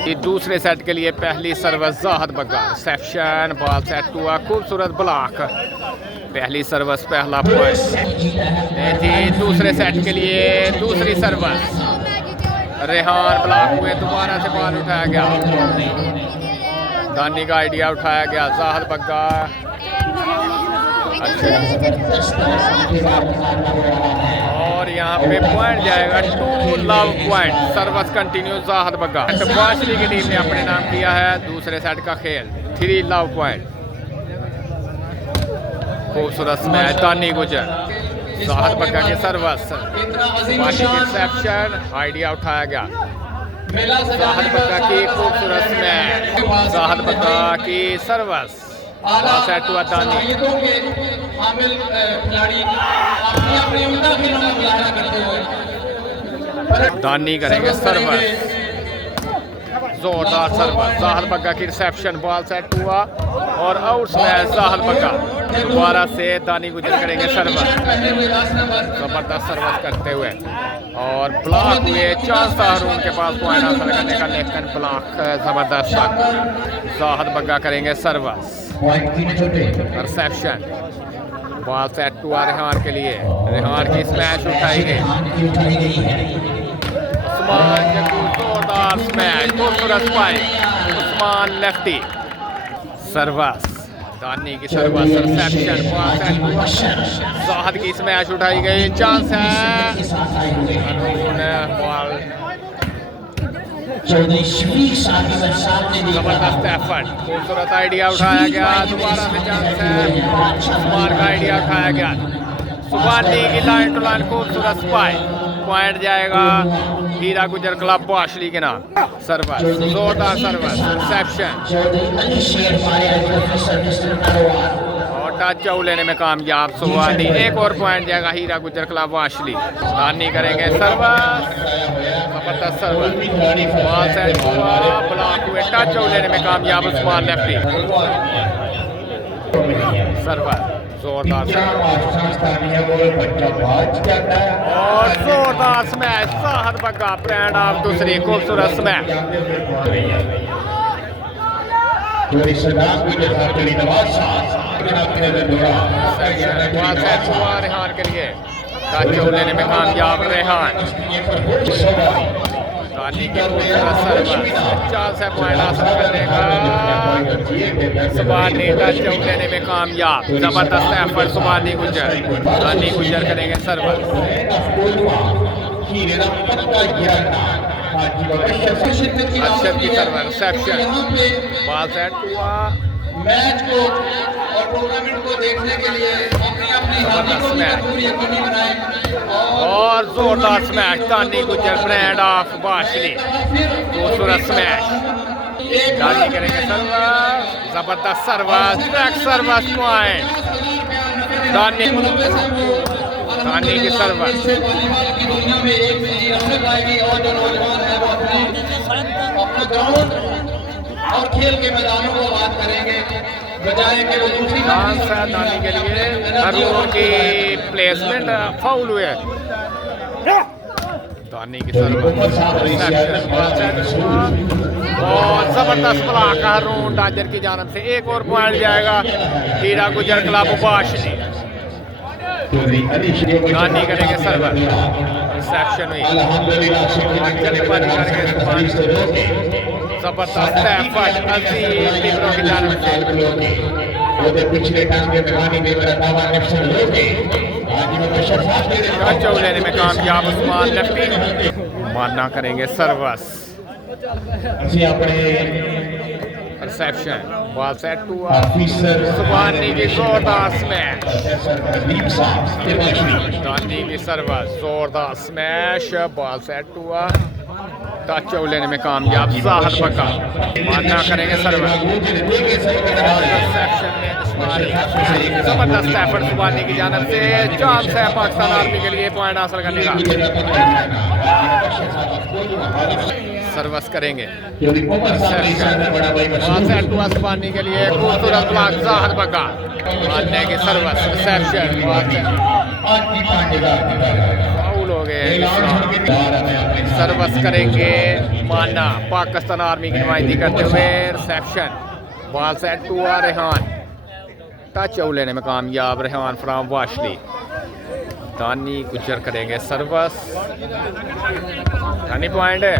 ये दूसरे सेट के लिए पहली service Jahad Bagga. Reception ball set हुआ, खूबसूरत ब्लॉक। पहली सर्विस पहला पॉइंट जी दूसरे सेट के लिए। दूसरी सर्विस रेहान ब्लॉक हुए, दोबारा से बॉल उठाया गया। दानी का आइडिया उठाया गया। जाहद बग्गा और यहाँ पे पॉइंट जाएगा 2 love point. Service continue Jahad Bagga. वाशली की टीम ने अपने नाम किया है दूसरे सेट का खेल। 3 लव पॉइंट। खूबसूरत मैच। दानी गुजर जाहद बग्गा की सर्विस। रिसेप्शन आइडिया उठाया गया। जाहद बग्गा की खूबसूरत मैच। जाहद बग्गा की सर्विस सेट हुआ दानी। दानी करेंगे सर्विस, जोरदार सर्विस। जाहद बग्गा की रिसेप्शन बॉल सेट हुआ और आउट स्मैश जाहद बग्गा। दोबारा से दानी गुजर करेंगे सर्विस, जबरदस्त सर्विस करते हुए और ब्लॉक हुए। चांस था हरून के पास पॉइंट हासिल करने का, लेकिन ब्लॉक जबरदस्त था। जाहद बग्गा करेंगे सर्विस। रिसेप्शन बॉल सेट हुआ रेहान के लिए। रेहान की स्मैश उठाई गई। उस्मान जोरदार स्मैश, खूबसूरत स्पाइक। Usman lefty service. दानी की सर्विस। रिसेप्शन बॉल सेट हुआ। जाहद की स्मैश उठाई गई। चांस है बॉल। जबरदस्त एफर्ट, खूबसूरत आइडिया उठाया गया। दोबारा से चांस है। उस्मान का आइडिया उठाया गया। सुबानी की लाइन टू लाइन खूबसूरत स्पाइक। पॉइंट जाएगा हीरा गुजर क्लब वाशली के नाम। सर्विस, जोरदार सर्विस। रिसेप्शन और टच आउट लेने में कामयाब सुबानी। एक और पॉइंट जाएगा हीरा गुजर क्लब वाशली। दानी करेंगे सर्विस, जबरदस्त सर्विस। बॉल सेट हुआ, ब्लॉक हुए। टच आउट लेने में कामयाब उस्मान लेफ्टी। सर्विस, जोरदार और जोरदार smash. Zahid Bagga brand of दूसरी खूबसूरत स्मैश। रेहान के लिए टच लेने में कामयाब रेहान। दानी की खूबसूरत सर्विस। चांस है पॉइंट हासिल करने का। सुबानी टच आउट लेने में कामयाब। जबरदस्त एफर्ट सुबानी गुजर। दानी गुजर करेंगे सर्विस। अक्षर की सर्विस। रिसेप्शन बॉल सेट हुआ। मैच को और टूर्नामेंट को देखने के लिए जबरदस्त मैच और जोरदार स्मैश। दानी गुजर ब्रांड ऑफ वाशली। खूबसूरत स्मैश। दानी करेंगे सर्विस, जबरदस्त सर्विस। Track service point. दानी की सर्विस। और खेल के मैदानों को बात करेंगे बजाय के वो दूसरी चांस है दानी के लिए। हरून की प्लेसमेंट फाउल हुए। दानी की सर्विस और जबरदस्त ब्लॉक हरून डाजर की जानब से। एक और पॉइंट जाएगा हीरा गुजर क्लब वाशली। दानी करेंगे सर्विस। रिसेप्शन हुई। जबरदस्त एफर्ट अजीम टीमों की जानब से। पिछले टांगे में पानी में टच आउट लेने में कामयाब उस्मान लेफ्टी। मारना करेंगे सर्विस। रिसेप्शन बॉल सेट हुआ। सुबानी की जोरदार स्मैश। दानी की सर्विस, जोरदार स्मैश। बॉल सेट हुआ। टच आउट लेने में कामयाब जाहद बग्गा। मारना करेंगे सर्विस। रिसेप्शन में जबरदस्त एफर्ट सुबानी की जानब से। चांस है पाकिस्तान आर्मी के लिए पॉइंट हासिल करने का। सर्विस करेंगे। सुबानी के लिए खूबसूरत ब्लॉक जाहद बग्गा। मारने की सर्विस। रिसेप्शन फाउल हो हुए सर्विस करेंगे माना, पाकिस्तान आर्मी की नुमाइंदगी करते हुए। Reception ball set to Rehan, touch out लेने में कामयाब रेहान फ्राम वाशली। दानी गुजर करेंगे सर्विस, दानी पॉइंट है।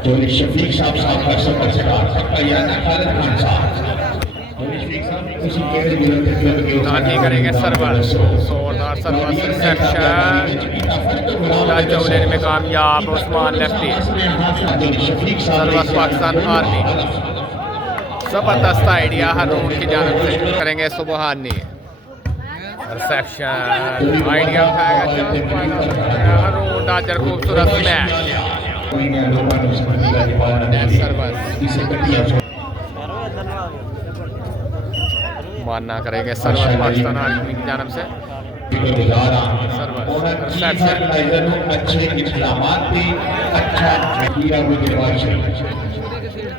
दानी करेंगे सर्विस, जोरदार सर्विस। रिसेप्शन टच आउट लेने में कामयाब Usman lefty. Service Pakistan army, जबरदस्त आइडिया हारून की जानब से करेंगे सुबहानी। रिसेप्शन आइडिया उठाएगा हारून डाजर, खूबसूरत स्मैश। सर्विस मानना करेंगे सर्विस पाकिस्तान आर्मी की जानब से। Service reception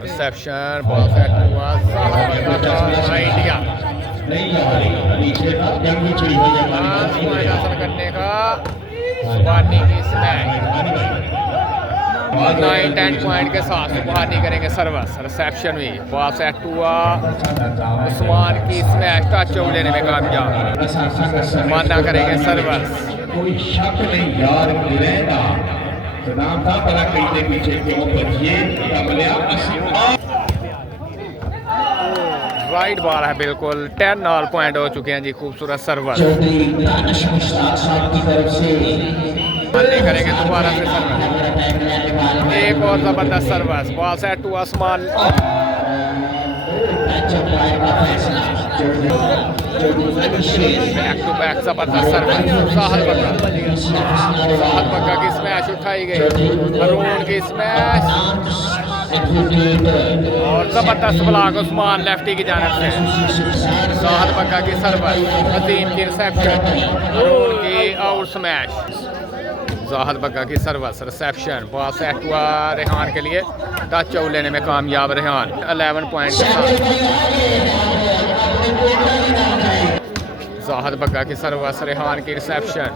reception ball set हुआ, आइडिया हासिल करने का सुबहानी की स्मैश। 9-10 पॉइंट के साथ सुबहानी करेंगे सर्विस। रिसेप्शन हुई, बॉल सेट हुआ, उस्मान की स्मैश टच आउट लेने में कामयाब। मानना करेंगे सर्विस। कोई शक नहीं यार गिरेगा सदाम था बड़ा कहते पीछे क्यों बचिए राइट बार है बिल्कुल। 10 ऑल पॉइंट हो चुके हैं जी। खूबसूरत सर्विस करेंगे दोबारा से सर्विस, एक और जबरदस्त सर्विस। बॉल सेट टू आसमान, बैक टू बैक जबरदस्त सर्विस। साहल बग्गा की स्मैश उठाई गई, हारून की स्मैश और जबरदस्त ब्लॉक उस्मान लेफ्टी की जानब से। साहल बग्गा की सर्विस, अजीम की रिसेप्शन, हारून की आउट स्मैश। जाहद बग्गा की सर्विस। रिसेप्शन बॉल सेट हुआ रेहान के लिए, टच आउट लेने में कामयाब रेहान। 11 पॉइंट के साथ जाहद बग्गा की सर्विस, रेहान की रिसेप्शन।